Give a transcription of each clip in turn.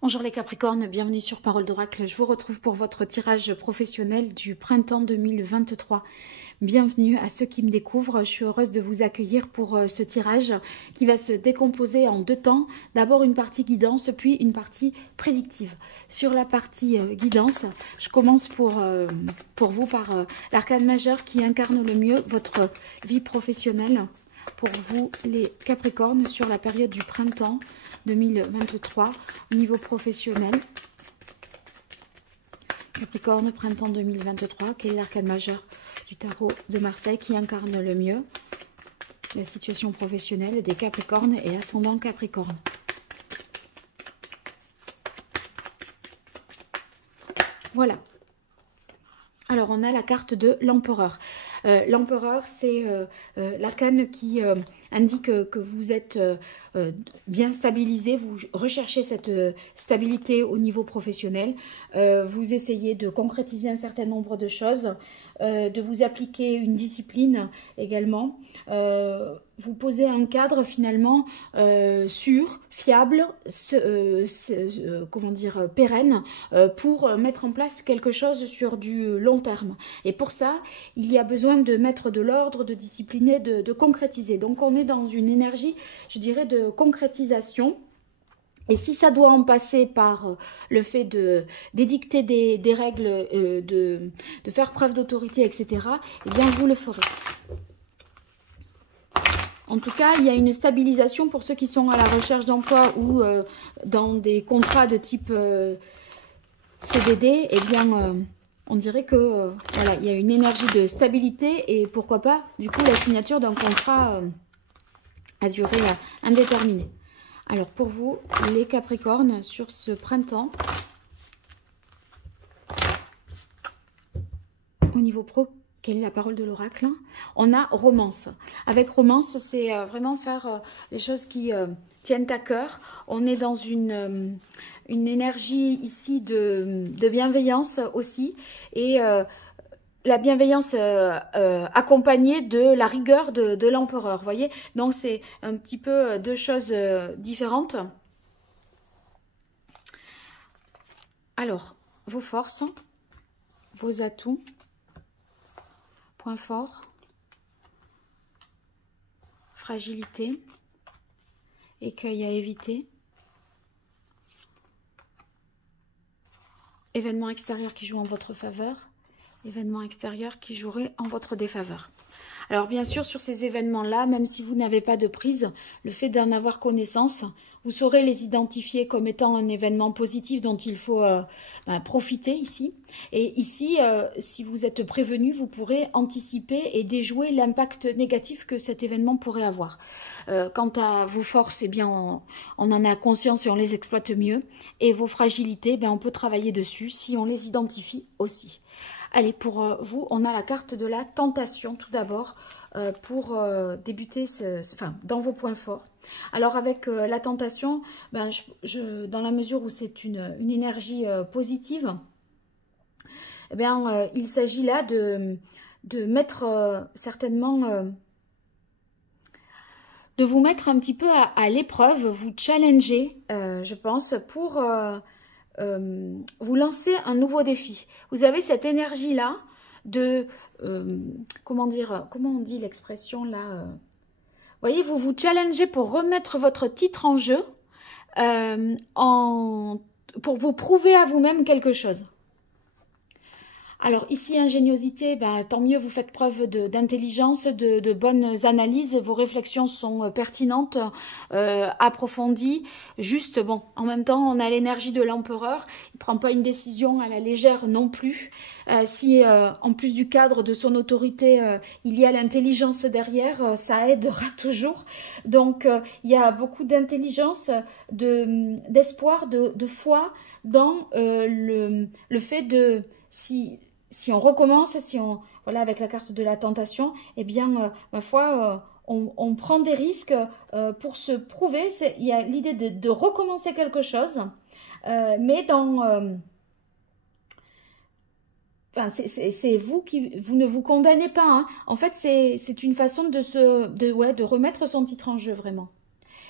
Bonjour les Capricornes, bienvenue sur Parole d'Oracle. Je vous retrouve pour votre tirage professionnel du printemps 2023. Bienvenue à ceux qui me découvrent. Je suis heureuse de vous accueillir pour ce tirage qui va se décomposer en deux temps. D'abord une partie guidance, puis une partie prédictive. Sur la partie guidance, je commence pour vous par l'arcane majeur qui incarne le mieux votre vie professionnelle. Pour vous les Capricornes sur la période du printemps 2023 au niveau professionnel. Capricorne, printemps 2023, quel est l'arcane majeur du tarot de Marseille qui incarne le mieux la situation professionnelle des Capricornes et ascendant Capricorne. Voilà. Alors, on a la carte de l'empereur. L'empereur, c'est l'arcane qui indique que vous êtes bien stabilisé, vous recherchez cette stabilité au niveau professionnel, vous essayez de concrétiser un certain nombre de choses, de vous appliquer une discipline également. Vous posez un cadre finalement sûr, fiable, comment dire, pérenne, pour mettre en place quelque chose sur du long terme. Et pour ça, il y a besoin de mettre de l'ordre, de discipliner, de concrétiser. Donc on est dans une énergie, je dirais, de concrétisation. Et si ça doit en passer par le fait d'édicter des règles, de faire preuve d'autorité, etc., eh bien vous le ferez. En tout cas, il y a une stabilisation pour ceux qui sont à la recherche d'emploi ou dans des contrats de type CDD. Eh bien, on dirait que voilà, il y a une énergie de stabilité et pourquoi pas, du coup, la signature d'un contrat à durée indéterminée. Alors, pour vous, les Capricornes, sur ce printemps, au niveau pro, quelle est la parole de l'oracle? On a romance. Avec romance, c'est vraiment faire les choses qui tiennent à cœur. On est dans une énergie ici de bienveillance aussi. Et la bienveillance accompagnée de la rigueur de l'empereur. Vous voyez? Donc, c'est un petit peu deux choses différentes. Alors, vos forces, vos atouts. Point fort, fragilité, écueil à éviter, événement extérieur qui joue en votre faveur, événement extérieur qui jouerait en votre défaveur. Alors bien sûr, sur ces événements-là, même si vous n'avez pas de prise, le fait d'en avoir connaissance, vous saurez les identifier comme étant un événement positif dont il faut profiter ici. Et ici, si vous êtes prévenu, vous pourrez anticiper et déjouer l'impact négatif que cet événement pourrait avoir. Quant à vos forces, eh bien, on en a conscience et on les exploite mieux. Et vos fragilités, eh on peut travailler dessus si on les identifie aussi. Allez, pour vous, on a la carte de la tentation tout d'abord pour débuter dans vos points forts. Alors avec la tentation, dans la mesure où c'est une énergie positive, eh bien, il s'agit là de mettre certainement, de vous mettre un petit peu à l'épreuve, vous challenger, je pense, pour vous lancer un nouveau défi. Vous avez cette énergie-là de, comment on dit l'expression là vous voyez, vous vous challengez pour remettre votre titre en jeu, pour vous prouver à vous-même quelque chose. Alors ici, ingéniosité, tant mieux, vous faites preuve d'intelligence, de bonnes analyses, vos réflexions sont pertinentes, approfondies, juste, bon, en même temps, on a l'énergie de l'empereur, il ne prend pas une décision à la légère non plus. Si en plus du cadre de son autorité, il y a l'intelligence derrière, ça aidera toujours. Donc, il y a beaucoup d'intelligence, d'espoir, de foi dans le fait de... Si on recommence, voilà, avec la carte de la tentation, eh bien, ma foi, on prend des risques pour se prouver. Il y a l'idée de recommencer quelque chose, mais dans... c'est vous vous ne vous condamnez pas. Hein. En fait, c'est une façon de remettre son titre en jeu, vraiment.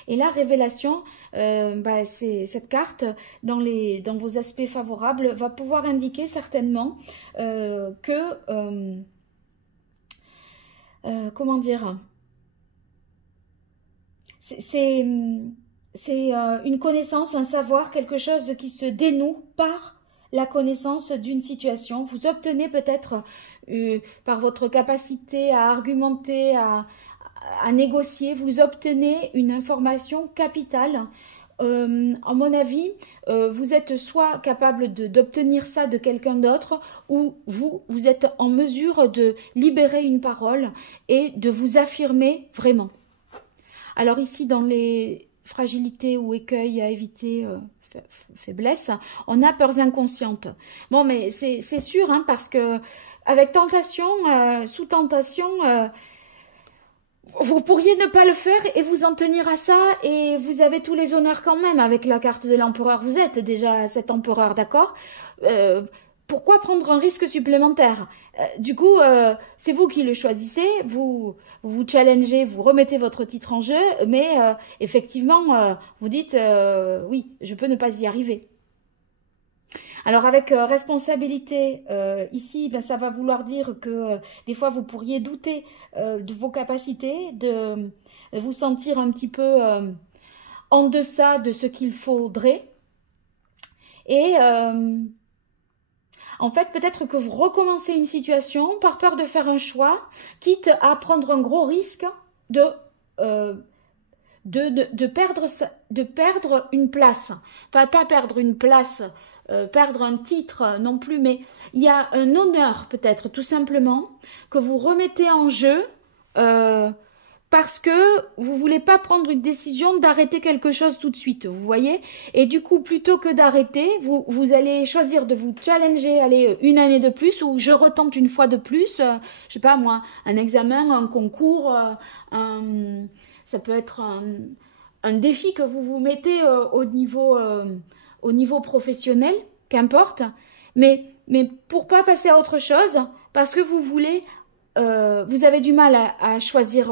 Et la révélation, c'est cette carte, dans vos aspects favorables, va pouvoir indiquer certainement que... comment dire, c'est une connaissance, un savoir, quelque chose qui se dénoue par la connaissance d'une situation. Vous obtenez peut-être par votre capacité à argumenter, à négocier, vous obtenez une information capitale. À mon avis, vous êtes soit capable d'obtenir ça de quelqu'un d'autre, ou vous êtes en mesure de libérer une parole et de vous affirmer vraiment. Alors ici, dans les fragilités ou écueils à éviter, faiblesse, on a peurs inconscientes. Bon, mais c'est sûr, hein, parce que avec tentation, sous tentation, vous pourriez ne pas le faire et vous en tenir à ça, et vous avez tous les honneurs quand même avec la carte de l'empereur. Vous êtes déjà cet empereur, d'accord? Pourquoi prendre un risque supplémentaire? Du coup, c'est vous qui le choisissez, vous challengez, vous remettez votre titre en jeu, mais effectivement, vous dites oui, je peux ne pas y arriver. Alors avec responsabilité, ici, ça va vouloir dire que des fois vous pourriez douter de vos capacités, de vous sentir un petit peu en deçà de ce qu'il faudrait. Et en fait, peut-être que vous recommencez une situation par peur de faire un choix, quitte à prendre un gros risque de perdre une place. Enfin, pas perdre une place, perdre un titre non plus, mais il y a un honneur peut-être tout simplement que vous remettez en jeu parce que vous ne voulez pas prendre une décision d'arrêter quelque chose tout de suite, vous voyez. Et du coup, plutôt que d'arrêter, vous allez choisir de vous challenger, allez, une année de plus, ou je retente une fois de plus, je sais pas moi, un examen, un concours, ça peut être un défi que vous vous mettez au niveau professionnel, qu'importe, mais pour pas passer à autre chose, parce que vous voulez, vous avez du mal à choisir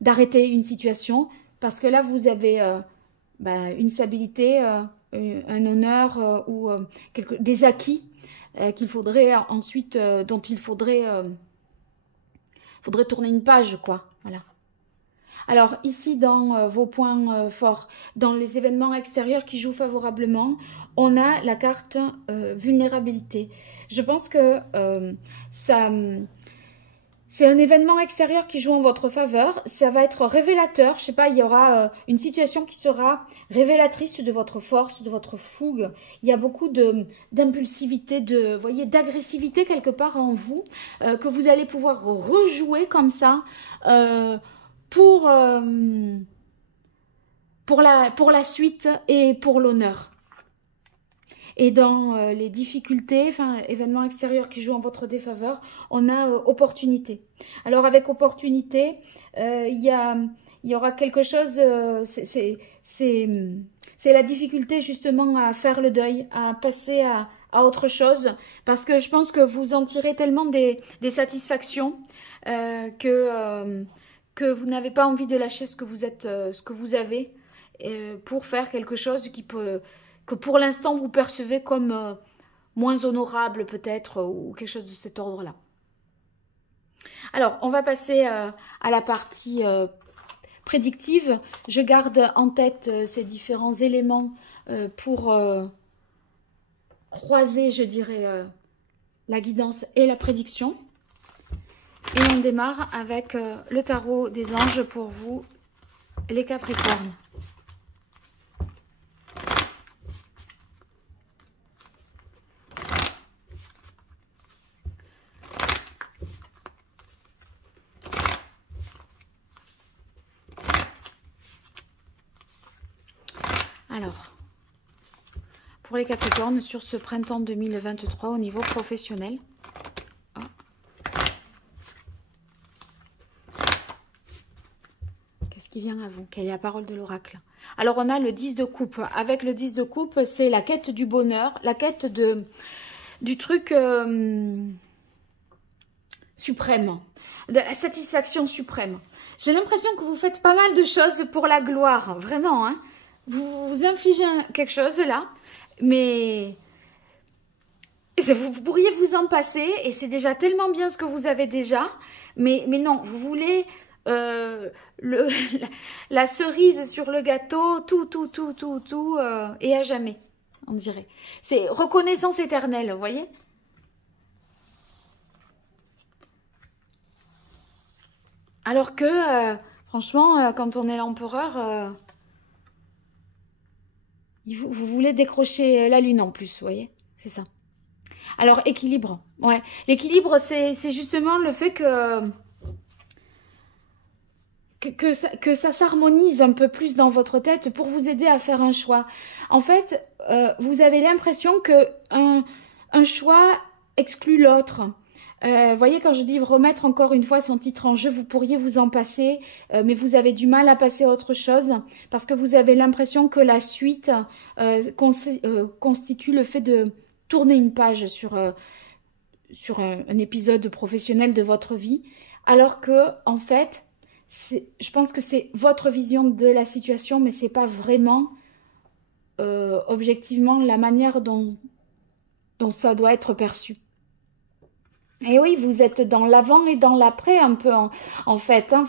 d'arrêter une situation, parce que là vous avez une stabilité, un honneur ou des acquis qu'il faudrait ensuite, dont il faudrait tourner une page, quoi, voilà. Alors ici, dans vos points forts, dans les événements extérieurs qui jouent favorablement, on a la carte vulnérabilité. Je pense que c'est un événement extérieur qui joue en votre faveur. Ça va être révélateur. Je sais pas, il y aura une situation qui sera révélatrice de votre force, de votre fougue. Il y a beaucoup d'impulsivité, d'agressivité quelque part en vous, que vous allez pouvoir rejouer comme ça, pour la suite et pour l'honneur. Et dans les difficultés, événements extérieurs qui jouent en votre défaveur, on a opportunité. Alors avec opportunité, il y aura quelque chose, c'est la difficulté justement à faire le deuil, à passer à autre chose, parce que je pense que vous en tirez tellement des satisfactions que vous n'avez pas envie de lâcher ce que vous avez pour faire quelque chose que pour l'instant vous percevez comme moins honorable peut-être, ou quelque chose de cet ordre-là. Alors, on va passer à la partie prédictive. Je garde en tête ces différents éléments pour croiser, je dirais, la guidance et la prédiction. Et on démarre avec le tarot des anges pour vous, les Capricornes. Alors, pour les Capricornes, sur ce printemps 2023 au niveau professionnel, qu'est-ce qui vient à vous? Quelle est la parole de l'oracle? Alors, on a le 10 de coupe. Avec le 10 de coupe, c'est la quête du bonheur, la quête du truc suprême, de la satisfaction suprême. J'ai l'impression que vous faites pas mal de choses pour la gloire, vraiment. Hein. Vous infligez quelque chose là, mais vous pourriez vous en passer et c'est déjà tellement bien ce que vous avez déjà. Mais non, vous voulez la cerise sur le gâteau, tout, et à jamais, on dirait. C'est reconnaissance éternelle, vous voyez? Alors que, franchement, quand on est l'empereur, vous voulez décrocher la lune en plus, vous voyez? C'est ça. Alors, équilibre. Ouais. L'équilibre, c'est justement le fait que ça s'harmonise un peu plus dans votre tête pour vous aider à faire un choix. En fait, vous avez l'impression que un choix exclut l'autre. Voyez, quand je dis remettre encore une fois son titre en jeu, vous pourriez vous en passer, mais vous avez du mal à passer à autre chose parce que vous avez l'impression que la suite constitue le fait de tourner une page sur un épisode professionnel de votre vie, alors que, en fait, je pense que c'est votre vision de la situation, mais c'est pas vraiment objectivement la manière dont ça doit être perçu. Et oui, vous êtes dans l'avant et dans l'après un peu en fait. Hein,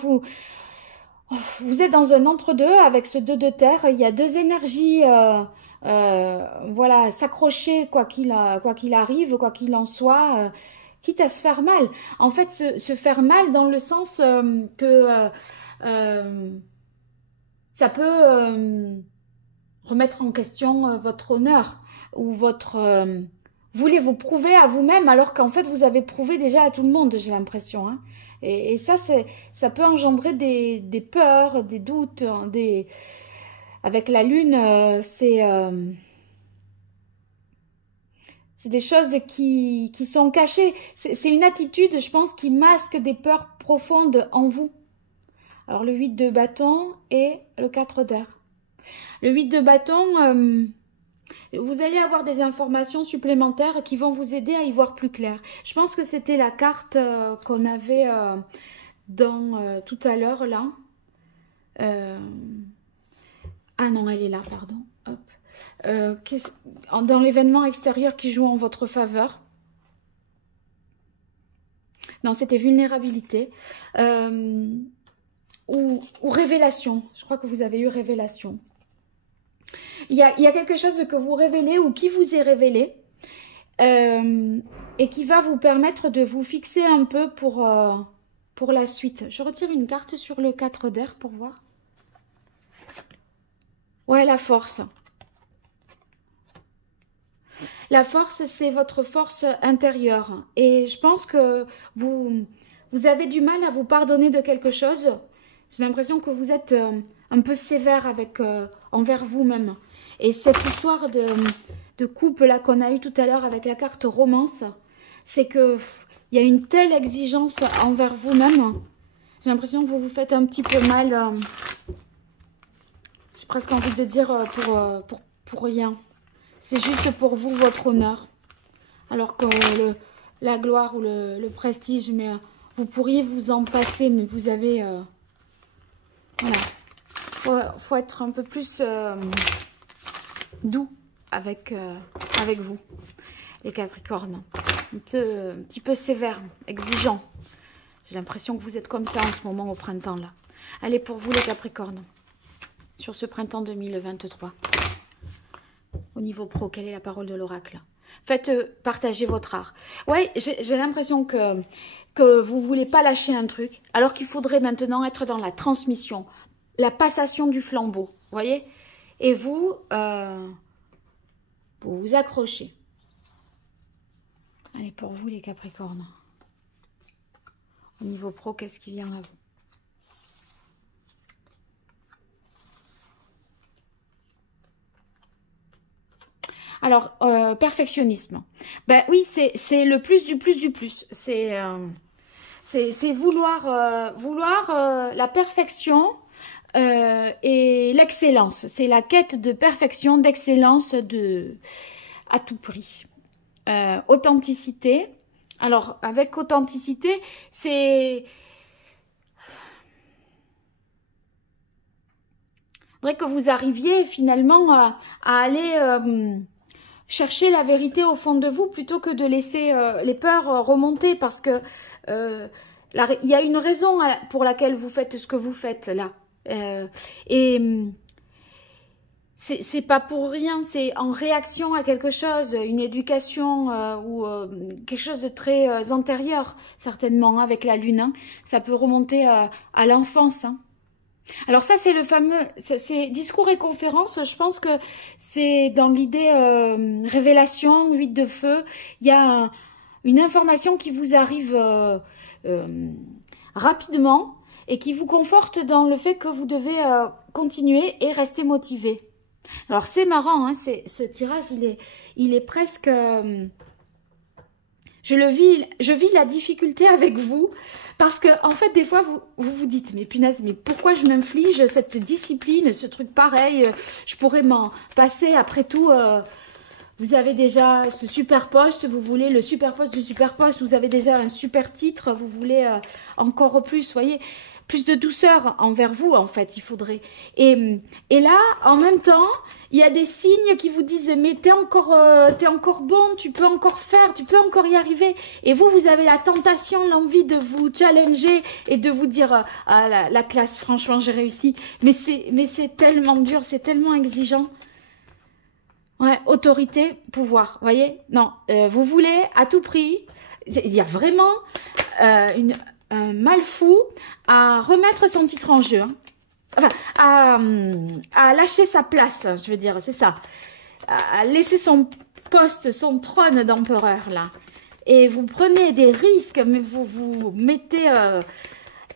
vous êtes dans un entre-deux avec ce 2 de terre. Il y a deux énergies, voilà, s'accrocher quoi qu'il arrive, quoi qu'il en soit, quitte à se faire mal. En fait, se faire mal dans le sens que ça peut remettre en question votre honneur ou votre... voulez vous prouver à vous-même alors qu'en fait vous avez prouvé déjà à tout le monde, j'ai l'impression. Hein. Et ça, ça peut engendrer des peurs, des doutes, avec la lune, c'est des choses qui sont cachées. C'est une attitude, je pense, qui masque des peurs profondes en vous. Alors le 8 de bâton et le 4 d'air. Le 8 de bâton... vous allez avoir des informations supplémentaires qui vont vous aider à y voir plus clair. Je pense que c'était la carte qu'on avait dans tout à l'heure là. Ah non, elle est là, pardon. Hop. Dans l'événement extérieur qui joue en votre faveur. Non, c'était vulnérabilité. Ou révélation. Je crois que vous avez eu révélation. Il y a quelque chose que vous révélez ou qui vous est révélé et qui va vous permettre de vous fixer un peu pour la suite. Je retire une carte sur le 4 d'air pour voir. Ouais, la force. La force, c'est votre force intérieure. Et je pense que vous avez du mal à vous pardonner de quelque chose. J'ai l'impression que vous êtes un peu sévère envers vous-même. Et cette histoire de couple là qu'on a eu tout à l'heure avec la carte romance, c'est que il y a une telle exigence envers vous-même. J'ai l'impression que vous vous faites un petit peu mal. J'ai presque envie de dire pour rien. C'est juste pour vous, votre honneur. Alors que la gloire ou le prestige, mais vous pourriez vous en passer, mais vous avez... voilà. Faut être un peu plus doux avec vous, les Capricornes. Un petit peu sévère, exigeant. J'ai l'impression que vous êtes comme ça en ce moment au printemps, là. Allez, pour vous, les Capricornes, sur ce printemps 2023. Au niveau pro, quelle est la parole de l'oracle? Faites partager votre art. Ouais, j'ai l'impression que vous ne voulez pas lâcher un truc, alors qu'il faudrait maintenant être dans la transmission, la passation du flambeau, vous voyez? Et vous vous accrochez. Allez, pour vous, les Capricornes. Au niveau pro, qu'est-ce qui vient à vous? Alors, perfectionnisme. Ben oui, c'est le plus du plus du plus. C'est vouloir la perfection et l'excellence. C'est la quête de perfection, d'excellence à tout prix. Authenticité. Alors, avec authenticité, c'est... faudrait que vous arriviez finalement à aller chercher la vérité au fond de vous plutôt que de laisser les peurs remonter, parce que il y a une raison pour laquelle vous faites ce que vous faites là. Et c'est pas pour rien, c'est en réaction à quelque chose, une éducation ou quelque chose de très antérieur, certainement, avec la lune. Hein. Ça peut remonter à l'enfance. Hein. Alors ça, c'est le fameux, c'est discours et conférences. Je pense que c'est dans l'idée révélation, 8 de feu. Il y a une information qui vous arrive rapidement et qui vous conforte dans le fait que vous devez continuer et rester motivé. Alors c'est marrant, hein, ce tirage, il est presque... je vis la difficulté avec vous, parce que en fait des fois vous dites mais punaise, mais pourquoi je m'inflige cette discipline, ce truc pareil, je pourrais m'en passer, après tout vous avez déjà ce super poste, vous voulez le super poste du super poste, vous avez déjà un super titre, vous voulez encore plus, voyez, plus de douceur envers vous, en fait, il faudrait. Et là, en même temps, il y a des signes qui vous disent, mais t'es encore bon, tu peux encore faire, tu peux encore y arriver. Et vous avez la tentation, l'envie de vous challenger et de vous dire, ah, la classe, franchement, j'ai réussi. Mais c'est tellement dur, c'est tellement exigeant. Ouais, autorité, pouvoir, voyez. Non, vous voulez à tout prix, il y a vraiment un mal fou à remettre son titre en jeu, hein. Enfin, à lâcher sa place, je veux dire, c'est ça. À laisser son poste, son trône d'empereur, là. Et vous prenez des risques, mais vous mettez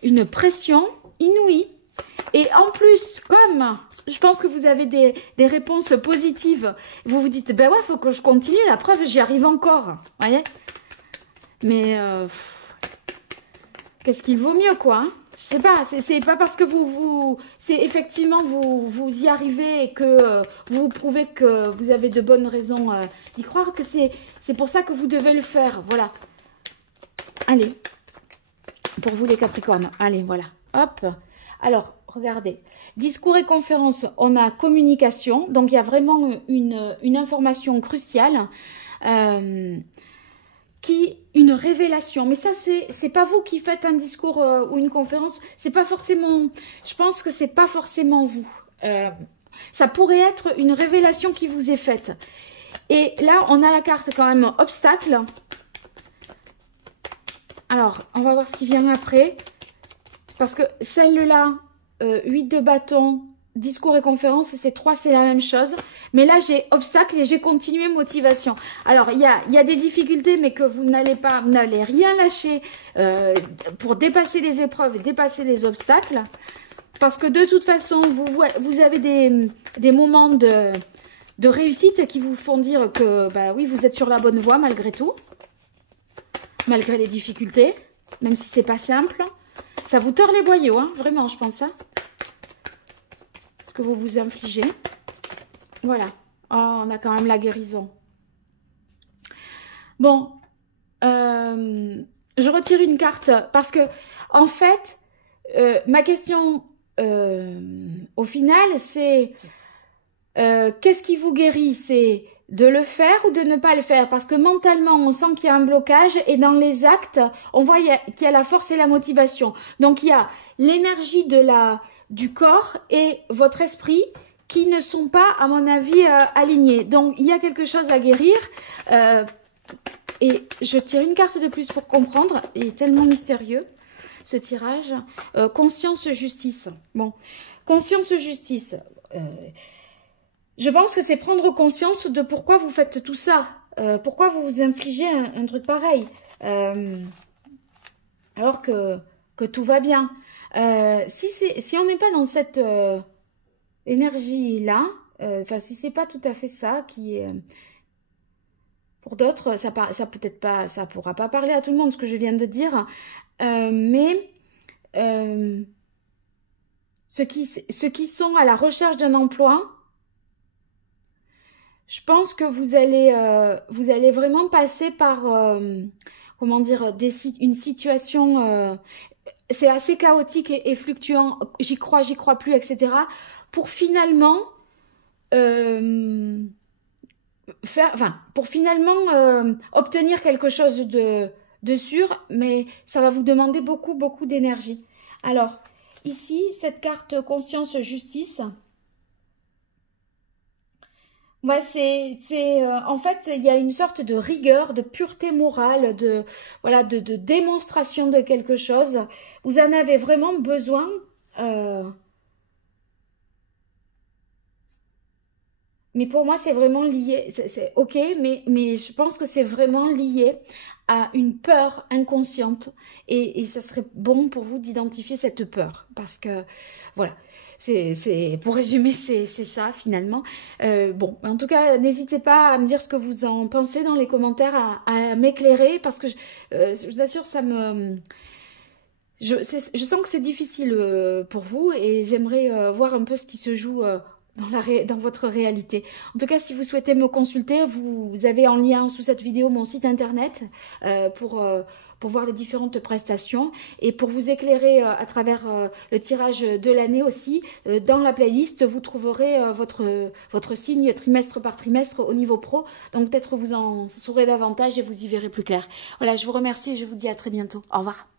une pression inouïe. Et en plus, comme je pense que vous avez des réponses positives, vous vous dites, ben ouais, faut que je continue, la preuve, j'y arrive encore, voyez. Mais... qu'est-ce qu'il vaut mieux, quoi, hein? Je sais pas, c'est pas parce que c'est effectivement vous y arrivez et que vous prouvez que vous avez de bonnes raisons d'y croire, que c'est pour ça que vous devez le faire, voilà. Allez, pour vous les Capricornes, allez, voilà, hop. Alors, regardez, discours et conférences, on a communication, donc il y a vraiment une information cruciale, une révélation, mais ça c'est pas vous qui faites un discours ou une conférence, c'est pas forcément, je pense que c'est pas forcément vous, ça pourrait être une révélation qui vous est faite. Et là on a la carte quand même obstacle. Alors on va voir ce qui vient après, parce que celle-là 8 de bâton, discours et conférence, c'est 3, c'est la même chose. Mais là, j'ai obstacle et j'ai continué motivation. Alors, il y a des difficultés, mais que vous n'allez rien lâcher pour dépasser les épreuves, dépasser les obstacles. Parce que de toute façon, vous avez des moments de réussite qui vous font dire que, bah oui, vous êtes sur la bonne voie malgré tout. Malgré les difficultés, même si c'est pas simple. Ça vous tord les boyaux, hein, vraiment, je pense, hein. Ce que vous vous infligez. Voilà. Oh, on a quand même la guérison. Bon. Je retire une carte parce que, en fait, ma question, au final, c'est qu'est-ce qui vous guérit? C'est de le faire ou de ne pas le faire? Parce que mentalement, on sent qu'il y a un blocage et dans les actes, on voit qu'il y a la force et la motivation. Donc, il y a l'énergie du corps et votre esprit qui ne sont pas, à mon avis, alignés. Donc, il y a quelque chose à guérir. Et je tire une carte de plus pour comprendre. Il est tellement mystérieux, ce tirage. Conscience-justice. Bon, conscience-justice. Je pense que c'est prendre conscience de pourquoi vous faites tout ça. Pourquoi vous vous infligez un truc pareil. Alors que tout va bien. Si on n'est pas dans cette énergie-là, enfin, si c'est pas tout à fait ça qui est... Pour d'autres, ça peut-être pas, ça pourra pas parler à tout le monde, ce que je viens de dire, mais ceux qui sont à la recherche d'un emploi, je pense que vous allez vraiment passer par, comment dire, une situation... c'est assez chaotique et fluctuant, j'y crois plus, etc. pour finalement obtenir quelque chose de sûr, mais ça va vous demander beaucoup, beaucoup d'énergie. Alors, ici, cette carte conscience justice, ouais, en fait, il y a une sorte de rigueur, de pureté morale, voilà, de démonstration de quelque chose. Vous en avez vraiment besoin. Mais pour moi, c'est vraiment lié. C'est ok, mais je pense que c'est vraiment lié à une peur inconsciente. Et ça serait bon pour vous d'identifier cette peur. Parce que, voilà. Pour résumer, c'est ça finalement. Bon, en tout cas, n'hésitez pas à me dire ce que vous en pensez dans les commentaires, à m'éclairer, parce que je vous assure, ça me... Je sens que c'est difficile pour vous, et j'aimerais voir un peu ce qui se joue dans votre réalité. En tout cas, si vous souhaitez me consulter, vous avez en lien sous cette vidéo mon site internet pour voir les différentes prestations et pour vous éclairer à travers le tirage de l'année aussi. Dans la playlist, vous trouverez votre signe trimestre par trimestre au niveau pro. Donc peut-être vous en saurez davantage et vous y verrez plus clair. Voilà, je vous remercie et je vous dis à très bientôt. Au revoir.